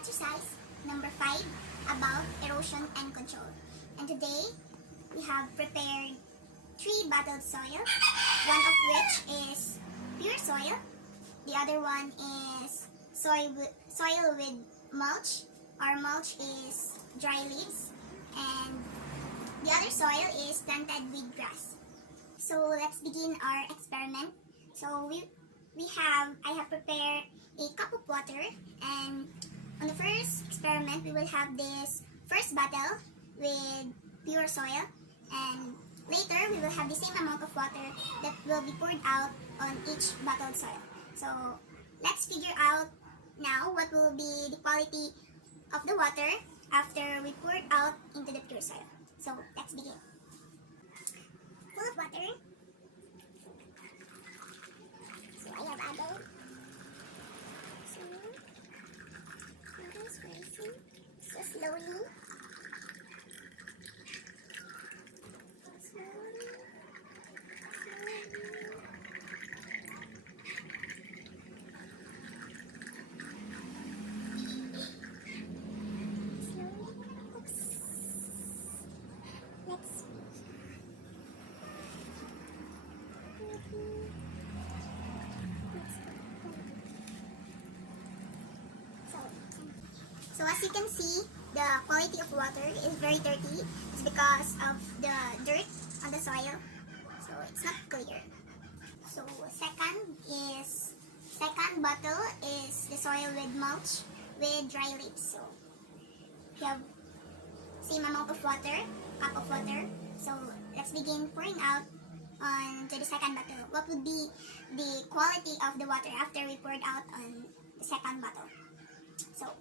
exercise number 5 about erosion and control. And today we have prepared 3 bottled soil, one of which is pure soil, the other one is soil with mulch. Our mulch is dry leaves, and the other soil is planted with grass. So let's begin our experiment. So I have prepared a cup of water, and on the first experiment we will have this first bottle with pure soil, and later we will have the same amount of water that will be poured out on each bottled soil. So let's figure out now what will be the quality of the water after we pour it out into the pure soil. So let's begin. Full of water. So I have added some water is rising so slowly. So as you can see, the quality of water is very dirty. It's because of the dirt on the soil. So it's not clear. So second bottle is the soil with mulch with dry leaves. So we have same amount of water, cup of water. So let's begin pouring out onto the second bottle. What would be the quality of the water after we poured out on the second bottle? So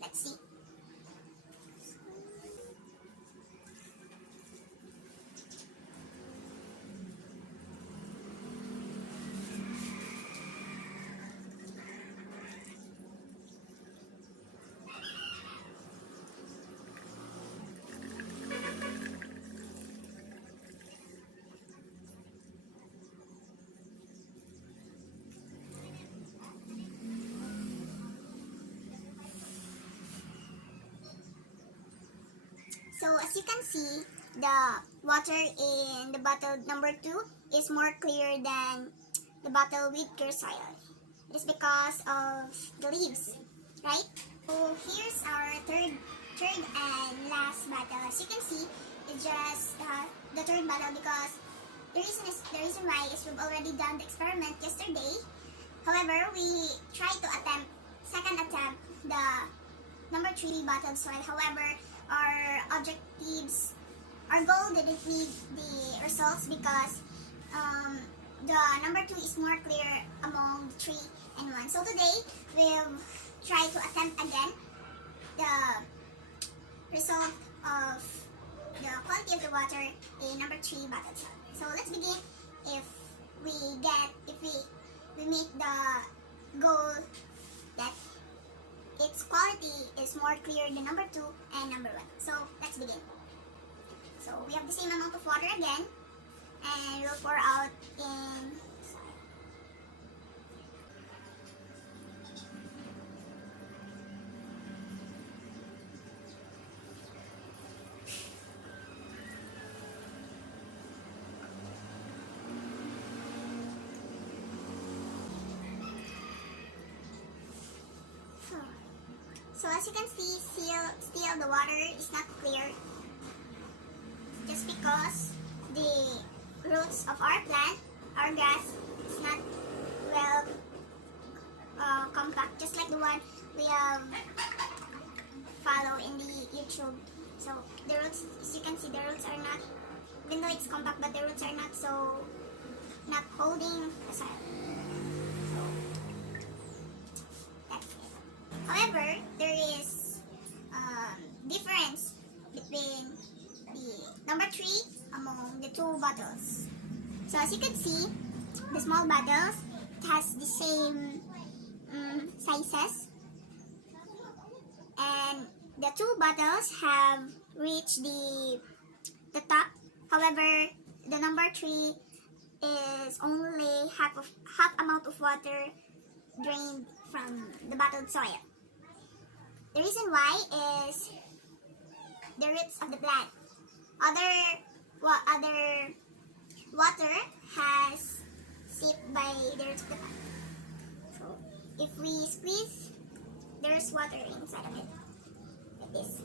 let's see. So as you can see, the water in the bottle number 2 is more clear than the bottle with pure soil. It is because of the leaves, right? So here's our third and last bottle. As you can see, it's just the third bottle because the reason why is we've already done the experiment yesterday. However, we tried to second attempt the number 3 bottled soil. However, our goal didn't meet the results because the number 2 is more clear among 3 and 1. So today, we'll try to attempt again the result of the quality of the water in number 3 bottled soil. So let's begin. If we meet the goal that its quality is more clear than number 2 and number 1. So let's begin. So we have the same amount of water again, and we'll pour out in soil. So as you can see, still the water is not clear, just because the roots of our plant, our grass, is not well compact, just like the one we have follow in the YouTube. So the roots, as you can see, the roots are not, even though it's compact, but the roots are not holding the soil. However, there is difference between the number 3 among the 2 bottles. So as you can see, the small bottles has the same sizes, and the 2 bottles have reached the top. However, the number 3 is only half amount of water drained from the bottled soil. The reason why is the roots of the plant. Other water has seeped by the roots of the plant. So if we squeeze, there's water inside of it, like this.